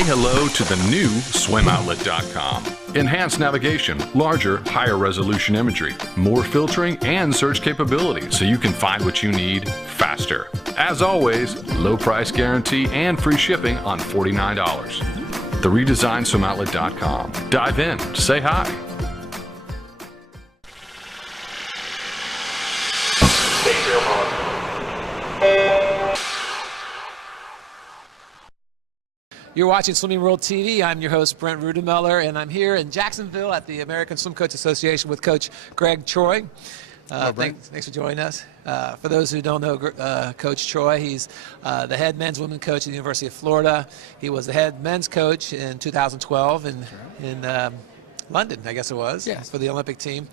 Say hello to the new SwimOutlet.com. Enhanced navigation, larger, higher resolution imagery, more filtering and search capabilities so you can find what you need faster. As always, low price guarantee and free shipping on $49. The redesigned SwimOutlet.com. Dive in, say hi. You're watching Swimming World TV. I'm your host, Brent Rudemeller, and I'm here in Jacksonville at the American Swim Coach Association with Coach Gregg Troy. Thanks for joining us. For those who don't know Coach Troy, he's the head men's women's coach at the University of Florida. He was the head men's coach in 2012 in London, I guess it was, for the Olympic team.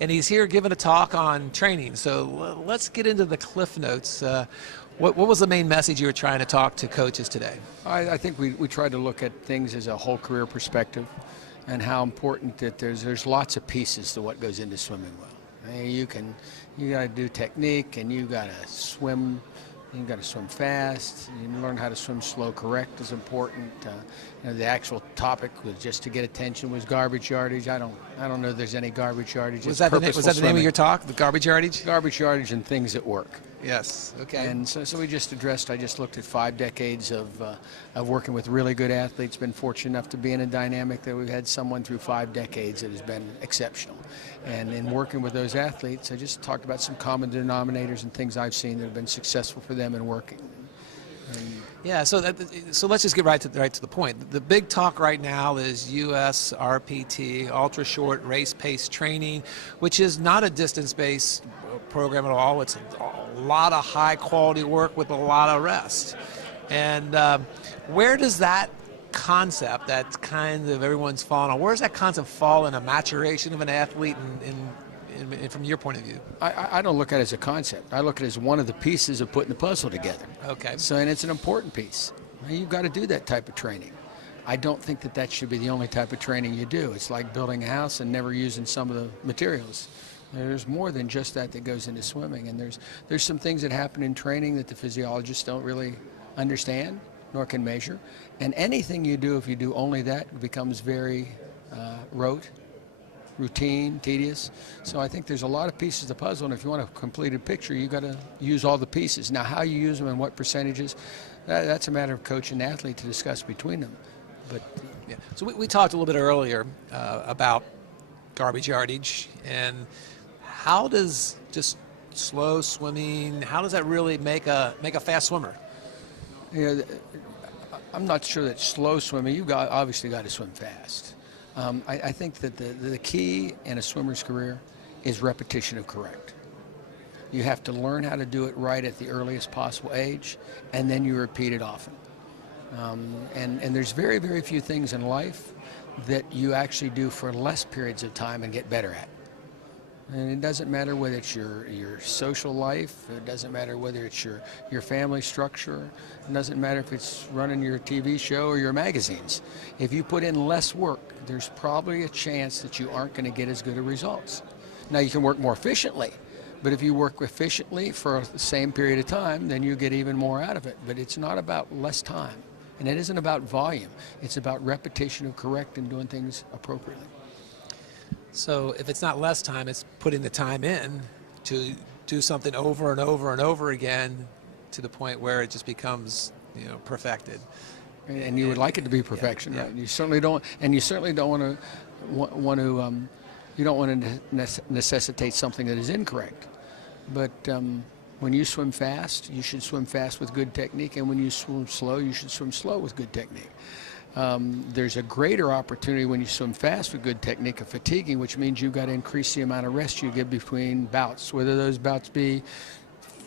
And he's here giving a talk on training. So let's get into the cliff notes. What was the main message you were trying to talk to coaches today? I think we tried to look at things as a whole career perspective and how important that there's lots of pieces to what goes into swimming well. I mean, you got to do technique, and you got to swim. You got to swim fast. You learn how to swim slow. Correct is important. The actual topic was just to get attention was garbage yardage. I don't know if there's any garbage yardage. Was that the name of your talk? The garbage yardage? Garbage yardage and things that work. Yes. Okay. And so we just addressed. I just looked at 5 decades of working with really good athletes. Been fortunate enough to be in a dynamic that we've had someone through 5 decades that has been exceptional. And in working with those athletes, I just talked about some common denominators and things I've seen that have been successful for them in working. Yeah, so let's just get right to the point. The big talk right now is US RPT, ultra short race pace training, which is not a distance-based program at all. It's a lot of high quality work with a lot of rest. And where does that concept, that kind of everyone's fallen on, where does that concept fall in a maturation of an athlete from your point of view? I don't look at it as a concept. I look at it as one of the pieces of putting the puzzle together. Okay. So, and it's an important piece. You've got to do that type of training. I don't think that should be the only type of training you do. It's like building a house and never using some of the materials. There's more than just that goes into swimming, and there's some things that happen in training that the physiologists don't really understand nor can measure. And anything you do, if you do only that, becomes very rote, routine, tedious. So I think there's a lot of pieces of the puzzle, and if you want a completed picture, you got to use all the pieces. Now, how you use them and what percentages, that's a matter of coach and athlete to discuss between them. But yeah. So we talked a little bit earlier about garbage yardage, and how does just slow swimming, how does that really make a fast swimmer? Yeah, I'm not sure that slow swimming, you've obviously got to swim fast. I think that the key in a swimmer's career is repetition of correct. You have to learn how to do it right at the earliest possible age, and then you repeat it often. And there's very, very few things in life that you actually do for less periods of time and get better at. And it doesn't matter whether it's your social life, it doesn't matter whether it's your family structure, it doesn't matter if it's running your TV show or your magazines. If you put in less work, there's probably a chance that you aren't going to get as good of results. Now, you can work more efficiently, but if you work efficiently for the same period of time, then you get even more out of it. But it's not about less time, and it isn't about volume. It's about repetition of correct and doing things appropriately. So if it's not less time, it's putting the time in to do something over and over and over again to the point where it just becomes, perfected. And you would like it to be perfection, right? You certainly don't, and you certainly don't you don't want to necessitate something that is incorrect. But when you swim fast, you should swim fast with good technique, and when you swim slow, you should swim slow with good technique. There's a greater opportunity when you swim fast with good technique of fatiguing, which means you've got to increase the amount of rest you give between bouts, whether those bouts be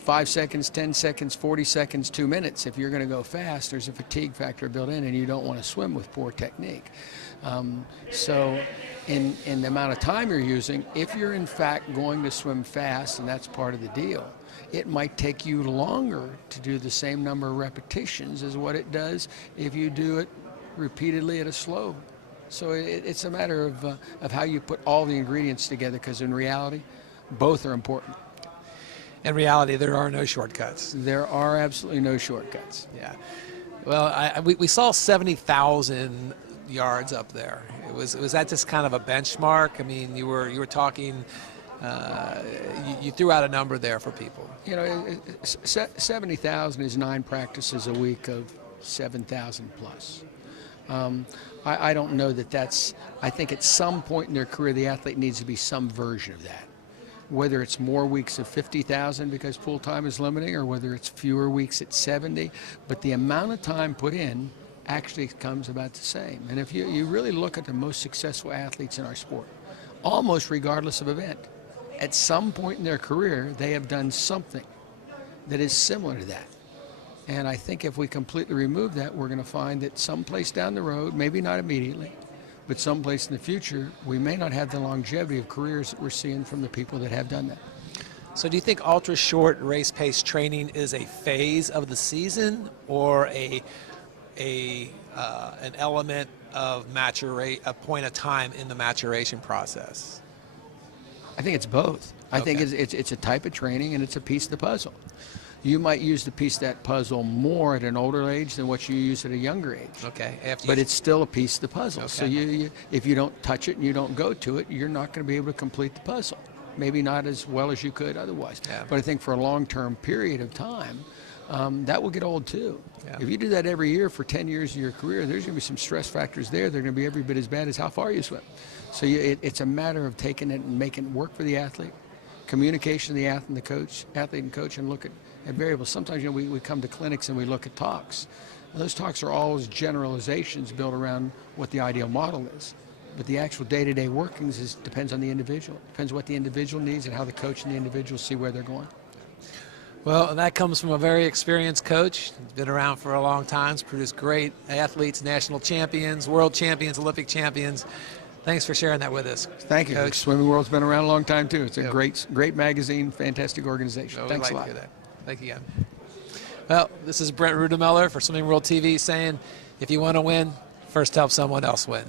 5 seconds, 10 seconds, 40 seconds, 2 minutes. If you're going to go fast, there's a fatigue factor built in, and you don't want to swim with poor technique. So in the amount of time you're using, if you're in fact going to swim fast, and that's part of the deal, it might take you longer to do the same number of repetitions as what it does if you do it repeatedly at a slow. So it's a matter of how you put all the ingredients together, because in reality, both are important. In reality, there are no shortcuts. There are absolutely no shortcuts. Yeah. Well, we saw 70,000 yards up there. Was that just kind of a benchmark? I mean, you were talking. You threw out a number there for people. 70,000 is 9 practices a week of 7,000 plus. I don't know that's. I think at some point in their career, the athlete needs to be some version of that. Whether it's more weeks of 50,000 because pool time is limiting, or whether it's fewer weeks at 70, but the amount of time put in actually comes about the same. And if you really look at the most successful athletes in our sport, almost regardless of event, at some point in their career, they have done something that is similar to that. And I think if we completely remove that, we're going to find that someplace down the road, maybe not immediately, but someplace in the future, we may not have the longevity of careers that we're seeing from the people that have done that. So do you think ultra short race pace training is a phase of the season, or an element of a point of time in the maturation process? I think it's both. I Okay. think it's a type of training, and it's a piece of the puzzle. You might use the piece of that puzzle more at an older age than what you use at a younger age. Okay. But it's still a piece of the puzzle. Okay. So if you don't touch it and you don't go to it, you're not going to be able to complete the puzzle. Maybe not as well as you could otherwise. Yeah. But I think for a long-term period of time, that will get old too. Yeah. If you do that every year for 10 years of your career, there's going to be some stress factors there. They're going to be every bit as bad as how far you swim. So it's a matter of taking it and making it work for the athlete, communication of the athlete and the coach, and look at variables. Sometimes we come to clinics and we look at talks. Those talks are always generalizations built around what the ideal model is. But the actual day-to-day workings depends on the individual. Depends what the individual needs and how the coach and the individual see where they're going. Well, that comes from a very experienced coach. He's been around for a long time. He's produced great athletes, national champions, world champions, Olympic champions. Thanks for sharing that with us. Thank you. Coach. Swimming World's been around a long time too. It's a Yep. great magazine, fantastic organization. So Thanks we'd a like lot. to hear that. Thank you again. Well, this is Brent Rudemeller for Swimming World TV saying, if you want to win, first help someone else win.